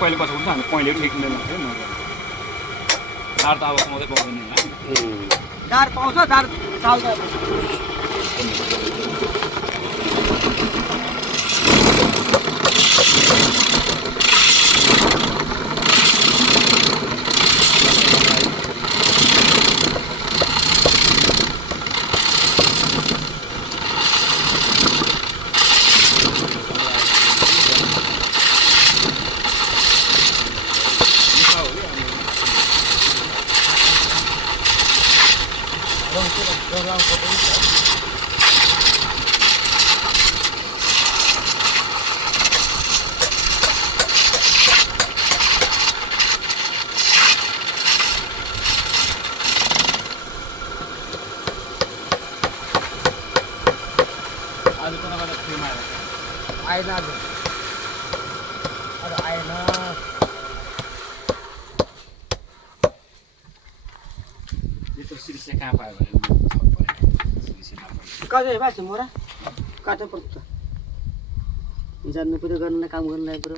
कहिले कसो हुन्छ हामी पहिले ठिक हुँदैन थियो न दार त अब पाउँदै पाउँदैन हैन दार पाउँछ दार चाल्दा आज त नभए फ्रीमा आएन आज आएन यो त सिरिसे कहाँ पायो भने सिरिसे नपायो कतै भए मोरा काट्नु पर्छ जान्नु पर्यो गर्न काम गर्नलाई पर्यो